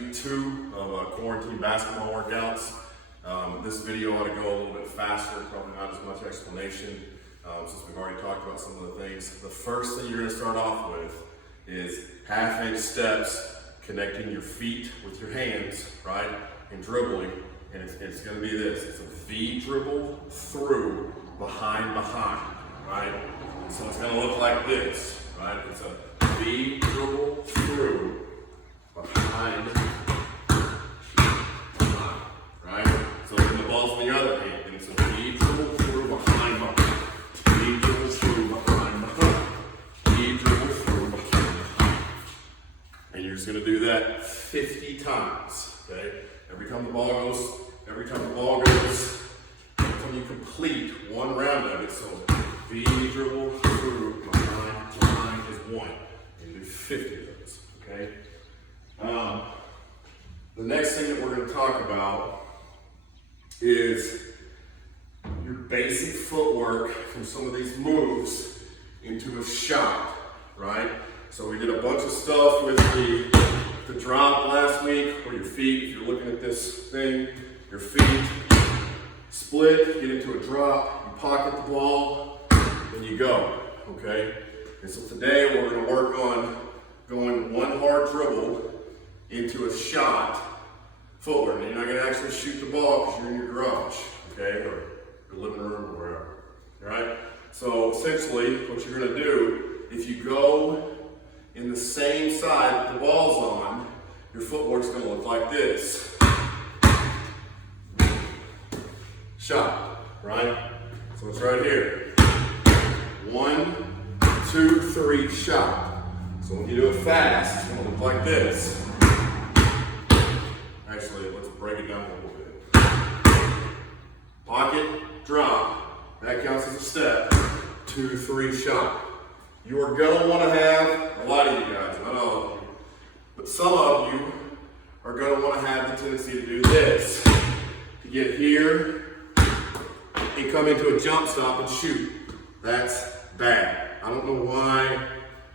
week 2 of quarantine basketball workouts. This video ought to go a little bit faster, probably not as much explanation since we've already talked about some of the things. The first thing you're going to start off with is half-inch steps, connecting your feet with your hands, right, and dribbling. And it's going to be this. It's a V dribble through, behind, right? So it's going to look like this, right? It's a V dribble through, behind, right? So then the ball's in the other hand, and it's a V dribble through, behind, V dribble through, behind, V dribble through, behind. And you're just going to do that 50 times, okay? Every time the ball goes, every time you complete one round of it, so V dribble through, behind is 1. And you do 50 of those, okay? The next thing that we're going to talk about is your basic footwork from some of these moves into a shot, right? So we did a bunch of stuff with the drop last week, where your feet, if you're looking at this thing, your feet split, get into a drop, you pocket the ball, and you go, okay? And so today we're going to work on going one hard dribble into a shot footwork. And you're not going to actually shoot the ball because you're in your garage, okay, or your living room or wherever, right? So essentially what you're going to do, if you go in the same side that the ball's on, your footwork's going to look like this. Shot, right? So it's right here. 1, 2, 3, shot. So when you do it fast, it's going to look like this. Actually, let's break it down a little bit. Pocket, drop. That counts as a step. 2, 3, shot. You are going to want to have, a lot of you guys, not all of you, but some of you are going to want to have the tendency to do this. To get here and come into a jump stop and shoot. That's bad. I don't know why.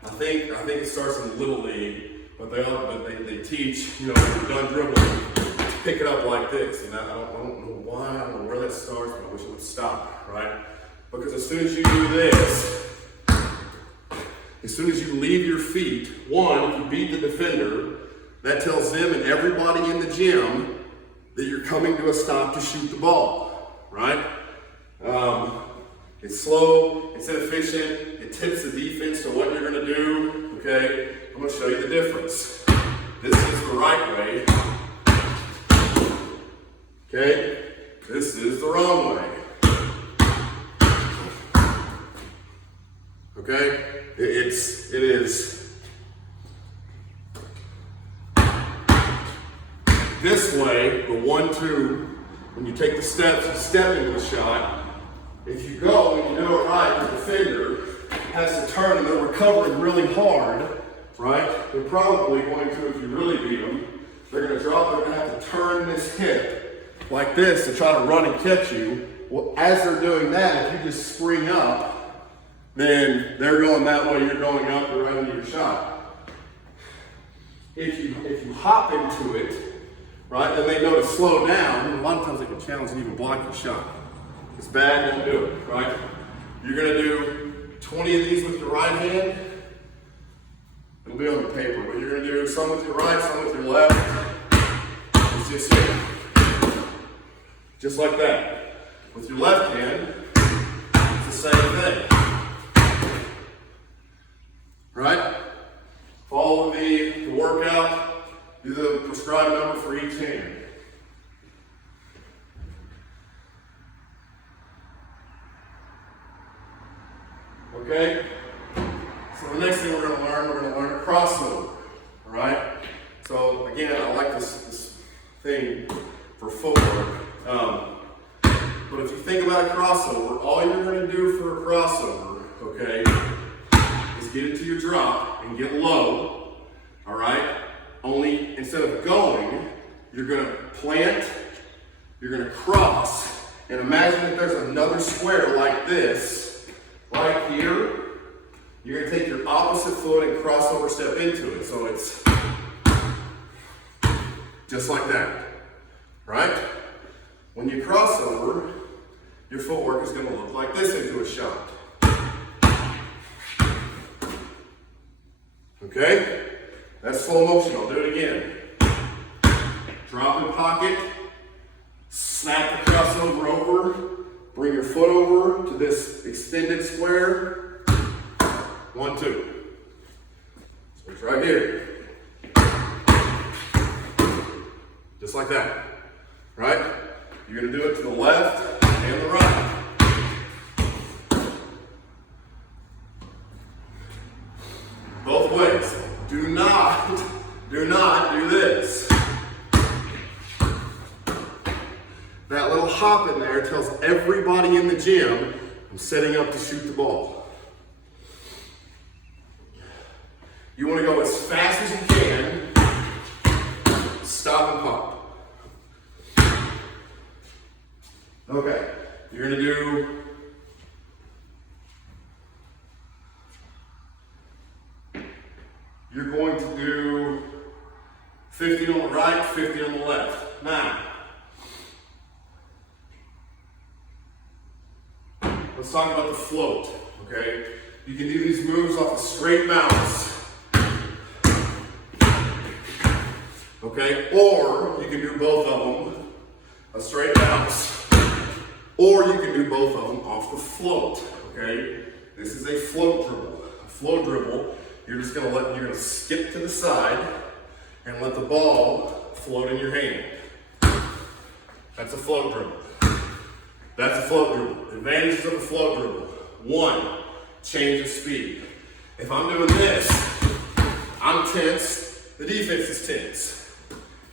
I think it starts in Little League, but they teach, you know, when you're done dribbling, pick it up like this. And I don't know why, I don't know where that starts, but I wish it would stop, right? Because as soon as you do this, as soon as you leave your feet, one, if you beat the defender, that tells them and everybody in the gym that you're coming to a stop to shoot the ball, right? It's slow, it's inefficient, it tips the defense to what you're going to do, okay? I'm going to show you the difference. This is the right way, okay? This is the wrong way, okay? It is this way, the 1, 2, when you take the steps, you step into the shot. If you go and you do it right, the defender has to turn and they're recovering really hard, right? They're probably going to, if you really beat them, they're going to drop, they're going to have to turn this hip like this to try to run and catch you. Well, as they're doing that, if you just spring up, then they're going that way, you're going up, they're right into your shot. If you hop into it, right, then they know to slow down. A lot of times they can challenge and even block your shot. It's bad, don't do it, right? You're going to do 20 of these with your right hand. It'll be on the paper, but you're going to do some with your right, some with your left. It's just here. Just like that. With your left hand, it's the same thing. Right? Follow the workout. Do the prescribed number for each hand. Okay? So the next thing we're going to learn a crossover. Alright? So again, I like this thing for footwork. But if you think about a crossover, all you're going to do for a crossover, okay, is get into your drop and get low. Alright? Only instead of going, you're going to plant, you're going to cross, and imagine that there's another square like this, right here. You're going to take your opposite foot and cross over step into it. So it's just like that, right? When you cross over, your footwork is going to look like this into a shot. Okay? That's slow motion. I'll do it again. Drop in pocket, snap the crossover over, bring your foot over to this extended square. 1, 2. Switch right here. Just like that, right? You're going to do it to the left and the right. Both ways. Do not do this. That little hop in there tells everybody in the gym, I'm setting up to shoot the ball. You want to go as fast as you can, stop and pop. Okay, you're going to do You're going to do 50 on the right, 50 on the left. Now, let's talk about the float, okay? You can do these moves off a straight bounce, okay? Or you can do both of them, a straight bounce, or you can do both of them off the float, okay? This is a float dribble. A float dribble, you're gonna skip to the side and let the ball float in your hand. That's a float dribble. That's a float dribble. Advantages of a float dribble. 1, change of speed. If I'm doing this, I'm tense, the defense is tense.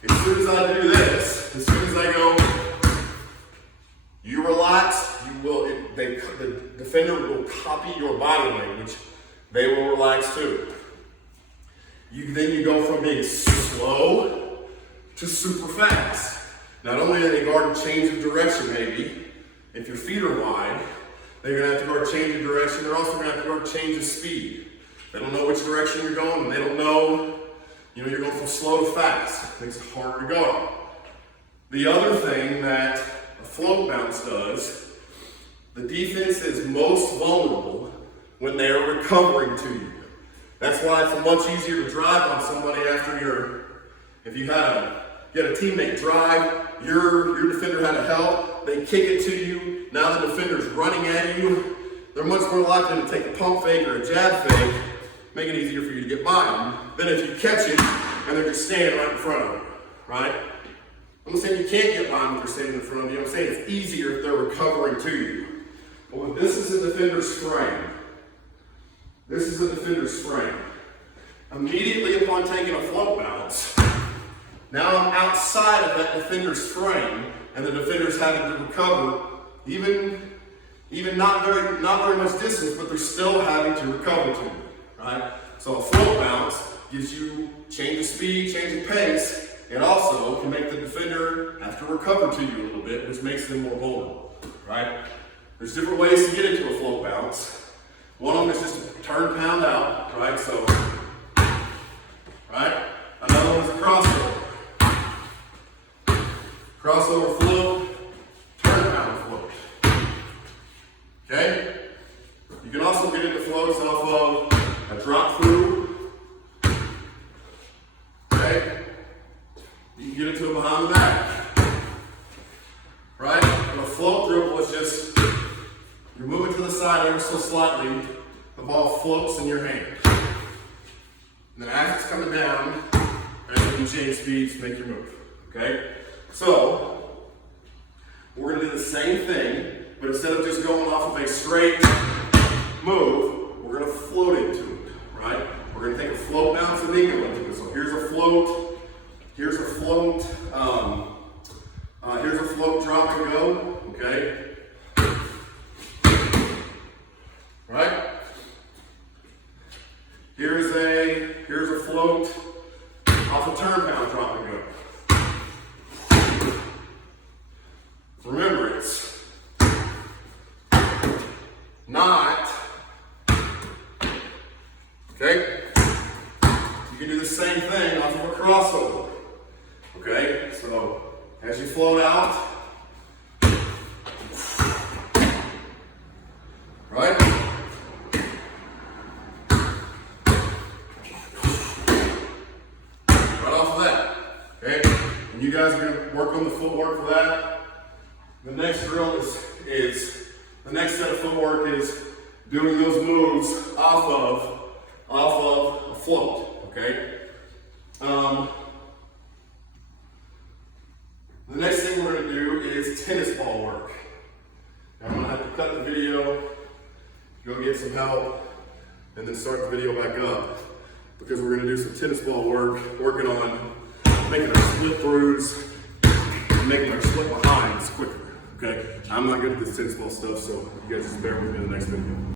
As soon as I do this, as soon as I go, you relax, the defender will copy your body language. They will relax too. Then you go from being slow to super fast. Not only are they guarding change of direction maybe, if your feet are wide, they're gonna have to guard change of direction. They're also gonna have to guard change of speed. They don't know which direction you're going, and they don't know, you're going from slow to fast. It makes it harder to go. The other thing that a float bounce does, the defense is most vulnerable when they are recovering to you. That's why it's much easier to drive on somebody after if you had a teammate drive, your defender had a help, they kick it to you, now the defender's running at you, they're much more likely to take a pump fake or a jab fake, make it easier for you to get by them, than if you catch it and they're just standing right in front of you, right? I'm not saying you can't get by them if they're standing in front of you, I'm saying it's easier if they're recovering to you. But this is a defender's frame. This is a defender's frame. Immediately upon taking a float bounce, now I'm outside of that defender's frame, and the defender's having to recover, even not very much distance, but they're still having to recover to me, right? So a float bounce gives you change of speed, change of pace. It also can make the defender have to recover to you a little bit, which makes them more vulnerable, right? There's different ways to get into a float bounce. One of them is just a turn pound out, right? So, right? Another one is a crossover. Crossover float, turn pound float. Okay? You can also get into floats off of a drop through. Okay? You can get into it behind the back. Right? And a float dribble is just, you're moving to the side ever so slightly, the ball floats in your hand. And then as it's coming down, as you can change speeds, make your move. Okay? So, we're going to do the same thing, but instead of just going off of a straight move, we're going to float into it, right? We're going to take a float bounce and then go into it. So here's a float, here's a float, here's a float, drop and go, okay? Right? Here's a float off a turn pound, drop and go. Remember, it's not, okay? You can do the same thing off of a crossover, okay? As you float out, right? Right off of that, okay? And you guys are gonna work on the footwork for that. The next drill is the next set of footwork is doing those moves off of a float, okay? The next thing we're gonna do is tennis ball work. I'm gonna have to cut the video, go get some help, and then start the video back up because we're gonna do some tennis ball work, working on making our split throughs, and making our split behinds quicker, okay? I'm not good at this tennis ball stuff, so you guys just bear with me in the next video.